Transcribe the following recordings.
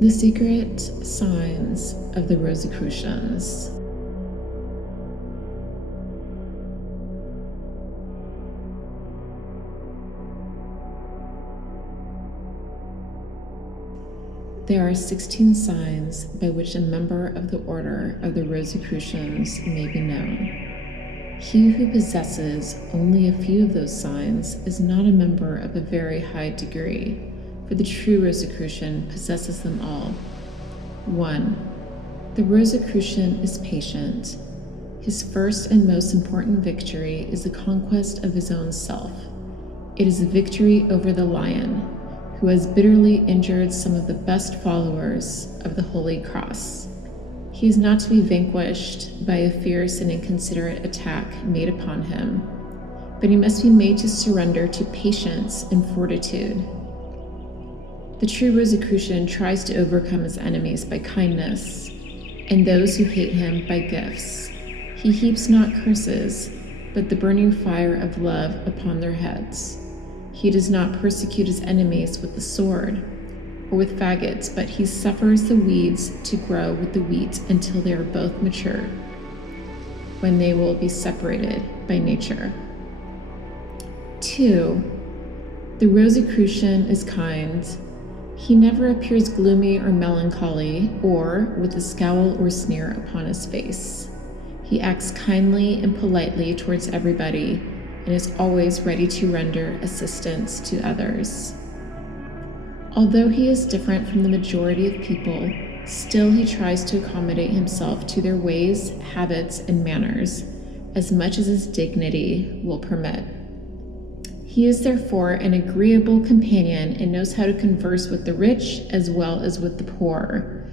The secret signs of the Rosicrucians. There are 16 signs by which a member of the order of the Rosicrucians may be known. He who possesses only a few of those signs is not a member of a very high degree, for the true Rosicrucian possesses them all. 1. The Rosicrucian is patient. His first and most important victory is the conquest of his own self. It is a victory over the lion, who has bitterly injured some of the best followers of the Holy Cross. He is not to be vanquished by a fierce and inconsiderate attack made upon him, but he must be made to surrender to patience and fortitude. The true Rosicrucian tries to overcome his enemies by kindness, and those who hate him by gifts. He heaps not curses, but the burning fire of love upon their heads. He does not persecute his enemies with the sword or with faggots, but he suffers the weeds to grow with the wheat until they are both mature, when they will be separated by nature. 2. The Rosicrucian is kind. He never appears gloomy or melancholy, or with a scowl or sneer upon his face. He acts kindly and politely towards everybody, and is always ready to render assistance to others. Although he is different from the majority of people, still he tries to accommodate himself to their ways, habits, and manners, as much as his dignity will permit. He is therefore an agreeable companion and knows how to converse with the rich as well as with the poor,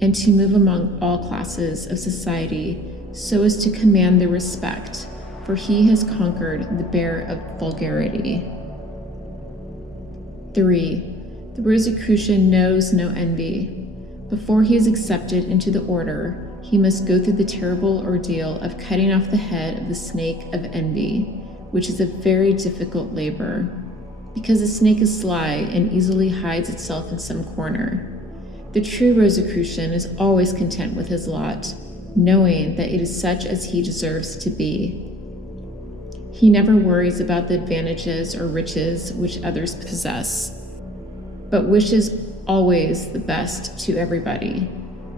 and to move among all classes of society so as to command their respect, for he has conquered the bear of vulgarity. 3. The Rosicrucian knows no envy. Before he is accepted into the order, he must go through the terrible ordeal of cutting off the head of the snake of envy, which is a very difficult labor, because the snake is sly and easily hides itself in some corner. The true Rosicrucian is always content with his lot, knowing that it is such as he deserves to be. He never worries about the advantages or riches which others possess, but wishes always the best to everybody.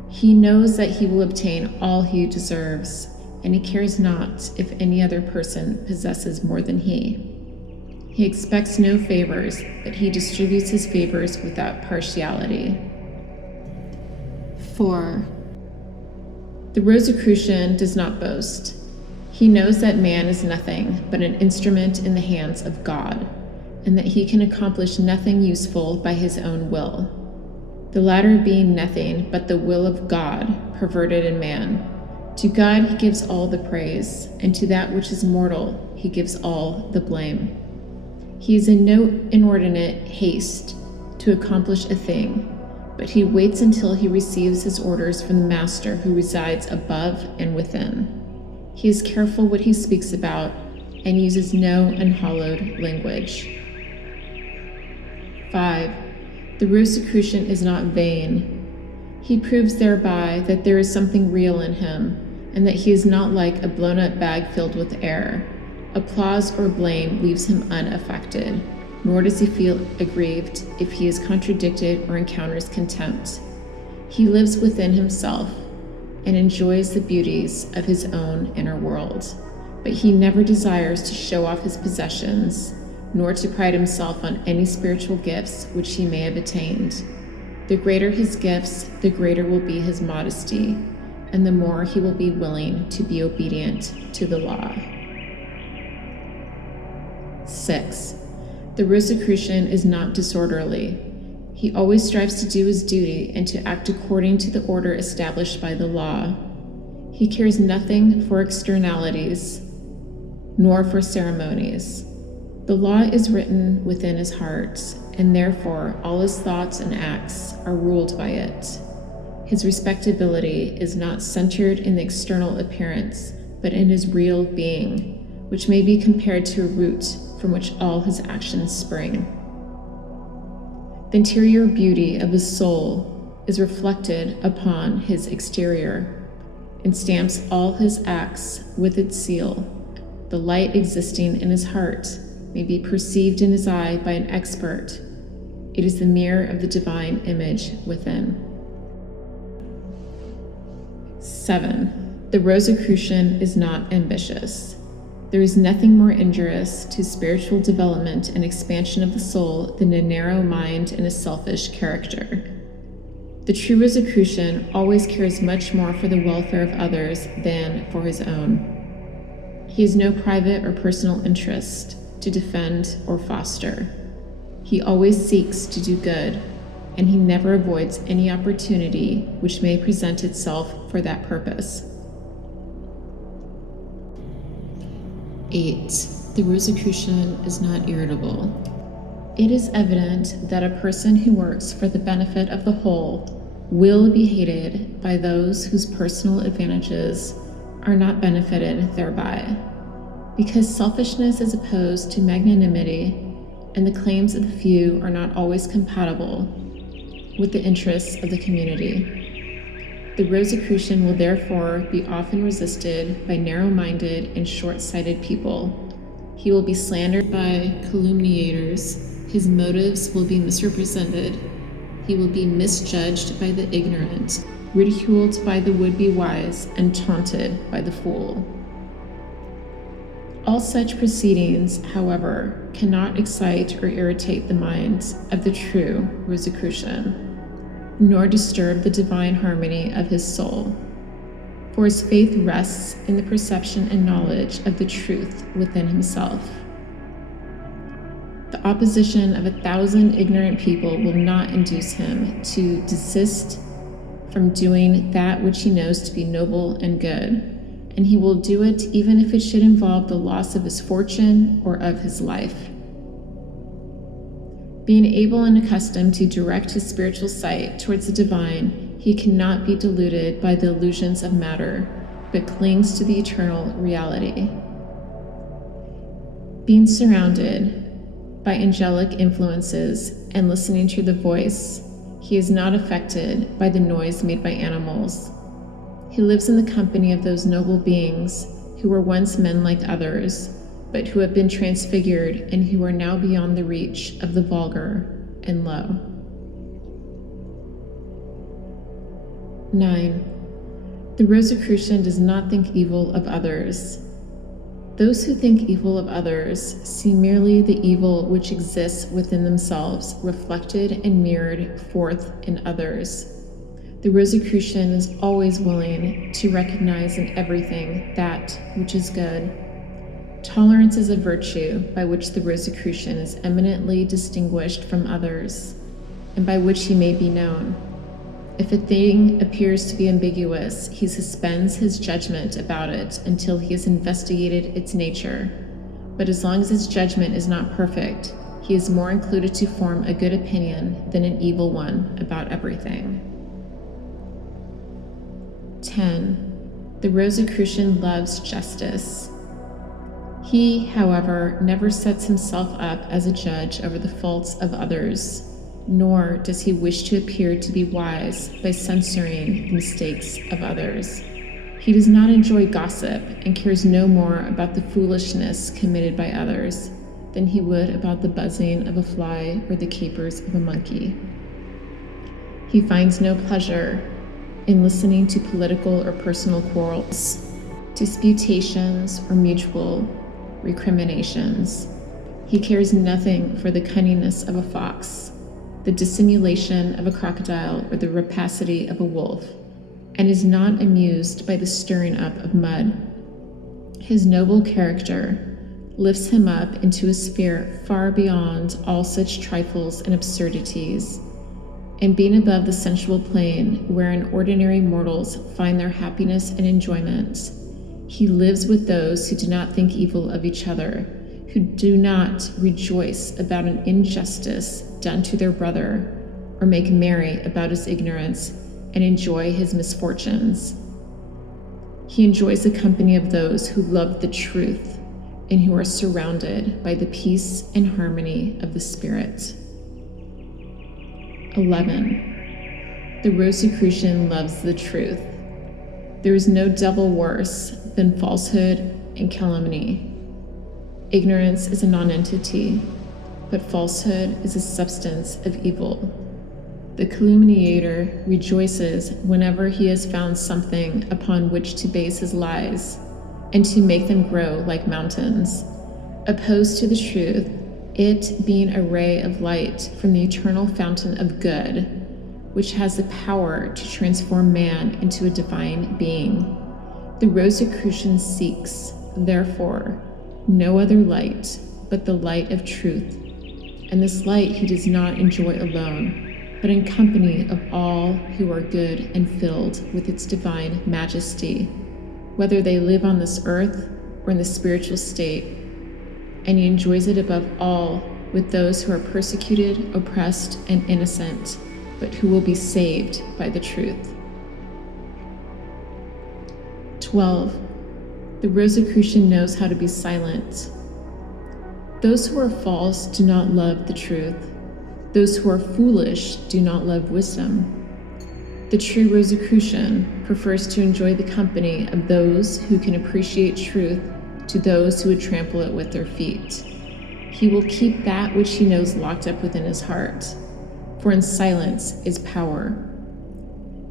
He knows that he will obtain all he deserves, and he cares not if any other person possesses more than he. He expects no favors, but he distributes his favors without partiality. 4. The Rosicrucian does not boast. He knows that man is nothing but an instrument in the hands of God, and that he can accomplish nothing useful by his own will, the latter being nothing but the will of God perverted in man. To God he gives all the praise, and to that which is mortal he gives all the blame. He is in no inordinate haste to accomplish a thing, but he waits until he receives his orders from the Master who resides above and within. He is careful what he speaks about and uses no unhallowed language. 5. The Rosicrucian is not vain. He proves thereby that there is something real in him, and that he is not like a blown-up bag filled with air. Applause or blame leaves him unaffected, nor does he feel aggrieved if he is contradicted or encounters contempt. He lives within himself and enjoys the beauties of his own inner world, but he never desires to show off his possessions, nor to pride himself on any spiritual gifts which he may have attained. The greater his gifts, the greater will be his modesty, and the more he will be willing to be obedient to the law. 6. The Rosicrucian is not disorderly. He always strives to do his duty and to act according to the order established by the law. He cares nothing for externalities, nor for ceremonies. The law is written within his heart, and therefore all his thoughts and acts are ruled by it. His respectability is not centered in the external appearance, but in his real being, which may be compared to a root from which all his actions spring. The interior beauty of his soul is reflected upon his exterior and stamps all his acts with its seal. The light existing in his heart may be perceived in his eye by an expert. It is the mirror of the divine image within. 7. The Rosicrucian is not ambitious. There is nothing more injurious to spiritual development and expansion of the soul than a narrow mind and a selfish character. The true Rosicrucian always cares much more for the welfare of others than for his own. He has no private or personal interest to defend or foster. He always seeks to do good, and he never avoids any opportunity which may present itself for that purpose. 8. The Rosicrucian is not irritable. It is evident that a person who works for the benefit of the whole will be hated by those whose personal advantages are not benefited thereby, because selfishness is opposed to magnanimity, and the claims of the few are not always compatible with the interests of the community. The Rosicrucian will therefore be often resisted by narrow-minded and short-sighted people. He will be slandered by calumniators. His motives will be misrepresented. He will be misjudged by the ignorant, ridiculed by the would-be wise, and taunted by the fool. All such proceedings, however, cannot excite or irritate the minds of the true Rosicrucian, nor disturb the divine harmony of his soul, for his faith rests in the perception and knowledge of the truth within himself. The opposition of 1,000 ignorant people will not induce him to desist from doing that which he knows to be noble and good, and he will do it even if it should involve the loss of his fortune or of his life. Being able and accustomed to direct his spiritual sight towards the divine, he cannot be deluded by the illusions of matter, but clings to the eternal reality. Being surrounded by angelic influences and listening to the voice, he is not affected by the noise made by animals. He lives in the company of those noble beings who were once men like others, but who have been transfigured and who are now beyond the reach of the vulgar and low. 9. The Rosicrucian does not think evil of others. Those who think evil of others see merely the evil which exists within themselves, reflected and mirrored forth in others. The Rosicrucian is always willing to recognize in everything that which is good. Tolerance is a virtue by which the Rosicrucian is eminently distinguished from others, and by which he may be known. If a thing appears to be ambiguous, he suspends his judgment about it until he has investigated its nature. But as long as his judgment is not perfect, he is more inclined to form a good opinion than an evil one about everything. 10. The Rosicrucian loves justice. He, however, never sets himself up as a judge over the faults of others, nor does he wish to appear to be wise by censoring the mistakes of others. He does not enjoy gossip and cares no more about the foolishness committed by others than he would about the buzzing of a fly or the capers of a monkey. He finds no pleasure in listening to political or personal quarrels, disputations, or mutual recriminations. He cares nothing for the cunningness of a fox, the dissimulation of a crocodile, or the rapacity of a wolf, and is not amused by the stirring up of mud. His noble character lifts him up into a sphere far beyond all such trifles and absurdities, and being above the sensual plane wherein ordinary mortals find their happiness and enjoyment, he lives with those who do not think evil of each other, who do not rejoice about an injustice done to their brother, or make merry about his ignorance and enjoy his misfortunes. He enjoys the company of those who love the truth and who are surrounded by the peace and harmony of the Spirit. 11. The Rosicrucian loves the truth. There is no devil worse than falsehood and calumny. Ignorance is a nonentity, but falsehood is a substance of evil. The calumniator rejoices whenever he has found something upon which to base his lies, and to make them grow like mountains. Opposed to the truth, it being a ray of light from the eternal fountain of good, which has the power to transform man into a divine being. The Rosicrucian seeks, therefore, no other light but the light of truth, and this light he does not enjoy alone, but in company of all who are good and filled with its divine majesty, whether they live on this earth or in the spiritual state, and he enjoys it above all with those who are persecuted, oppressed, and innocent, but who will be saved by the truth. 12. The Rosicrucian knows how to be silent. Those who are false do not love the truth. Those who are foolish do not love wisdom. The true Rosicrucian prefers to enjoy the company of those who can appreciate truth to those who would trample it with their feet. He will keep that which he knows locked up within his heart, for in silence is power.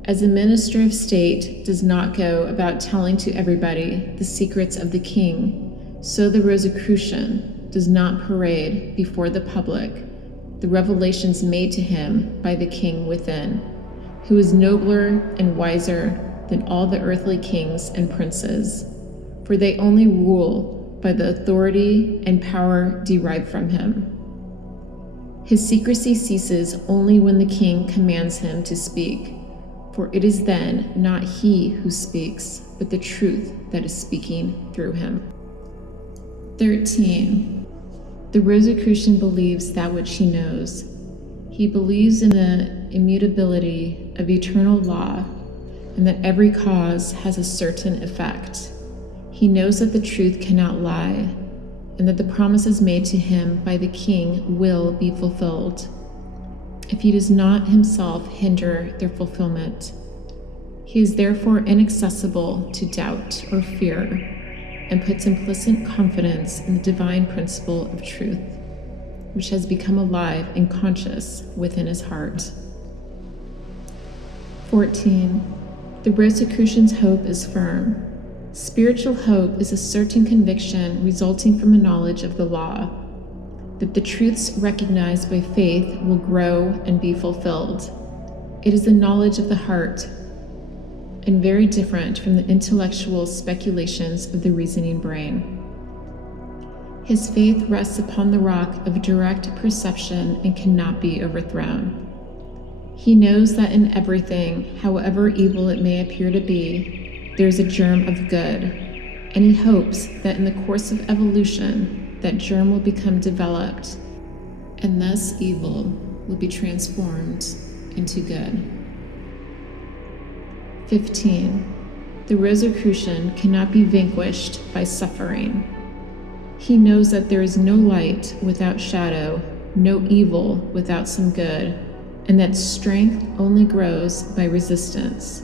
As a minister of state does not go about telling to everybody the secrets of the king, so the Rosicrucian does not parade before the public the revelations made to him by the king within, who is nobler and wiser than all the earthly kings and princes, for they only rule by the authority and power derived from him. His secrecy ceases only when the king commands him to speak, for it is then not he who speaks, but the truth that is speaking through him. 13. The Rosicrucian believes that which he knows. He believes in the immutability of eternal law, and that every cause has a certain effect. He knows that the truth cannot lie, and that the promises made to him by the king will be fulfilled, if he does not himself hinder their fulfillment. He is therefore inaccessible to doubt or fear, and puts implicit confidence in the divine principle of truth, which has become alive and conscious within his heart. 14. The Rosicrucian's hope is firm. Spiritual hope is a certain conviction resulting from a knowledge of the law, that the truths recognized by faith will grow and be fulfilled. It is the knowledge of the heart, and very different from the intellectual speculations of the reasoning brain. His faith rests upon the rock of direct perception and cannot be overthrown. He knows that in everything, however evil it may appear to be, there is a germ of good, and he hopes that in the course of evolution, that germ will become developed, and thus evil will be transformed into good. 15. The Rosicrucian cannot be vanquished by suffering. He knows that there is no light without shadow, no evil without some good, and that strength only grows by resistance.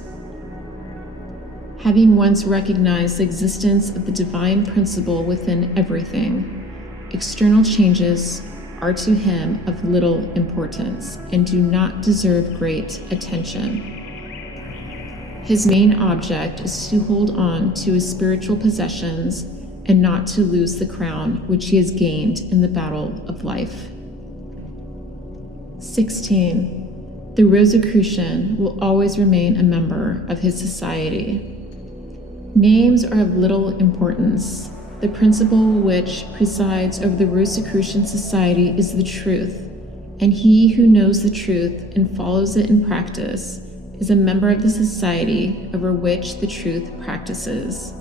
Having once recognized the existence of the divine principle within everything, external changes are to him of little importance and do not deserve great attention. His main object is to hold on to his spiritual possessions and not to lose the crown which he has gained in the battle of life. 16. The Rosicrucian will always remain a member of his society. Names are of little importance. The principle which presides over the Rosicrucian society is the truth, and he who knows the truth and follows it in practice is a member of the society over which the truth practices.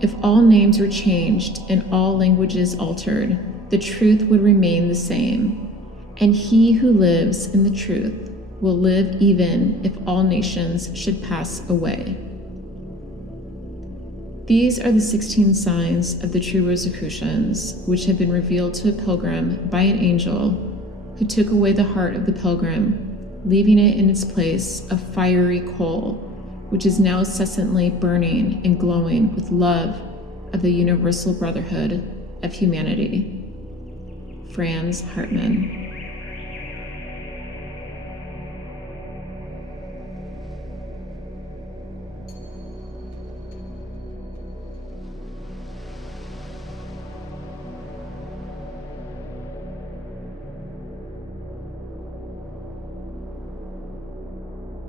If all names were changed and all languages altered, the truth would remain the same, and he who lives in the truth will live even if all nations should pass away. These are the 16 signs of the true Rosicrucians, which have been revealed to a pilgrim by an angel who took away the heart of the pilgrim leaving it in its place a fiery coal, which is now incessantly burning and glowing with love of the universal brotherhood of humanity. Franz Hartmann.